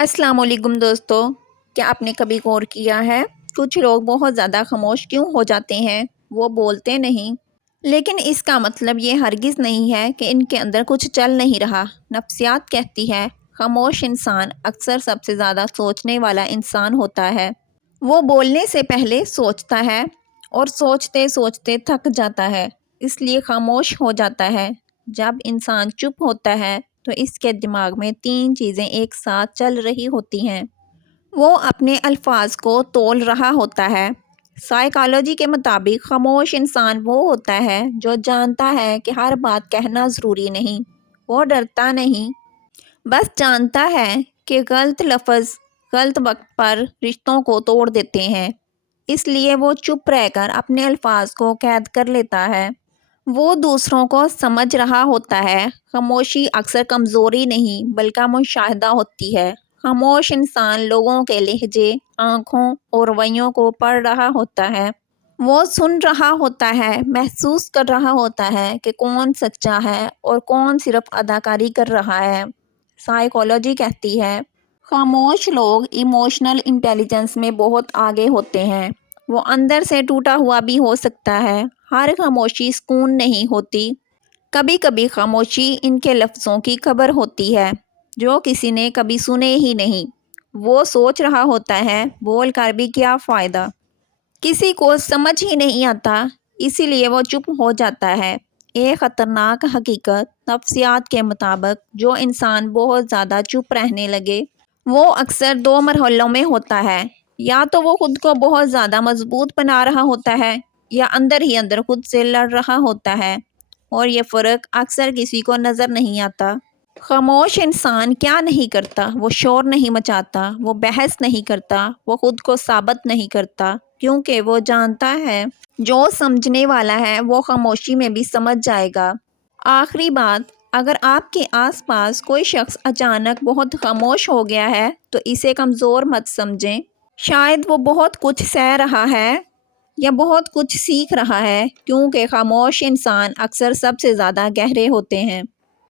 السلام علیکم دوستو، کیا آپ نے کبھی غور کیا ہے کچھ لوگ بہت زیادہ خاموش کیوں ہو جاتے ہیں؟ وہ بولتے نہیں، لیکن اس کا مطلب یہ ہرگز نہیں ہے کہ ان کے اندر کچھ چل نہیں رہا۔ نفسیات کہتی ہے خاموش انسان اکثر سب سے زیادہ سوچنے والا انسان ہوتا ہے۔ وہ بولنے سے پہلے سوچتا ہے اور سوچتے سوچتے تھک جاتا ہے، اس لیے خاموش ہو جاتا ہے۔ جب انسان چپ ہوتا ہے تو اس کے دماغ میں 3 چیزیں ایک ساتھ چل رہی ہوتی ہیں۔ وہ اپنے الفاظ کو تول رہا ہوتا ہے۔ سائیکالوجی کے مطابق خاموش انسان وہ ہوتا ہے جو جانتا ہے کہ ہر بات کہنا ضروری نہیں۔ وہ ڈرتا نہیں، بس جانتا ہے کہ غلط لفظ غلط وقت پر رشتوں کو توڑ دیتے ہیں، اس لیے وہ چپ رہ کر اپنے الفاظ کو قید کر لیتا ہے۔ وہ دوسروں کو سمجھ رہا ہوتا ہے۔ خاموشی اکثر کمزوری نہیں بلکہ مشاہدہ ہوتی ہے۔ خاموش انسان لوگوں کے لہجے، آنکھوں اور رویوں کو پڑھ رہا ہوتا ہے۔ وہ سن رہا ہوتا ہے، محسوس کر رہا ہوتا ہے کہ کون سچا ہے اور کون صرف اداکاری کر رہا ہے۔ سائیکالوجی کہتی ہے خاموش لوگ ایموشنل انٹیلیجنس میں بہت آگے ہوتے ہیں۔ وہ اندر سے ٹوٹا ہوا بھی ہو سکتا ہے۔ ہر خاموشی سکون نہیں ہوتی، کبھی کبھی خاموشی ان کے لفظوں کی خبر ہوتی ہے جو کسی نے کبھی سنے ہی نہیں۔ وہ سوچ رہا ہوتا ہے بول کر بھی کیا فائدہ، کسی کو سمجھ ہی نہیں آتا، اسی لیے وہ چپ ہو جاتا ہے۔ ایک خطرناک حقیقت نفسیات کے مطابق جو انسان بہت زیادہ چپ رہنے لگے وہ اکثر 2 مرحلوں میں ہوتا ہے۔ یا تو وہ خود کو بہت زیادہ مضبوط بنا رہا ہوتا ہے یا اندر ہی اندر خود سے لڑ رہا ہوتا ہے، اور یہ فرق اکثر کسی کو نظر نہیں آتا۔ خاموش انسان کیا نہیں کرتا؟ وہ شور نہیں مچاتا، وہ بحث نہیں کرتا، وہ خود کو ثابت نہیں کرتا، کیونکہ وہ جانتا ہے جو سمجھنے والا ہے وہ خاموشی میں بھی سمجھ جائے گا۔ آخری بات، اگر آپ کے آس پاس کوئی شخص اچانک بہت خاموش ہو گیا ہے تو اسے کمزور مت سمجھیں۔ شاید وہ بہت کچھ سہ رہا ہے یا بہت کچھ سیکھ رہا ہے، کیونکہ خاموش انسان اکثر سب سے زیادہ گہرے ہوتے ہیں۔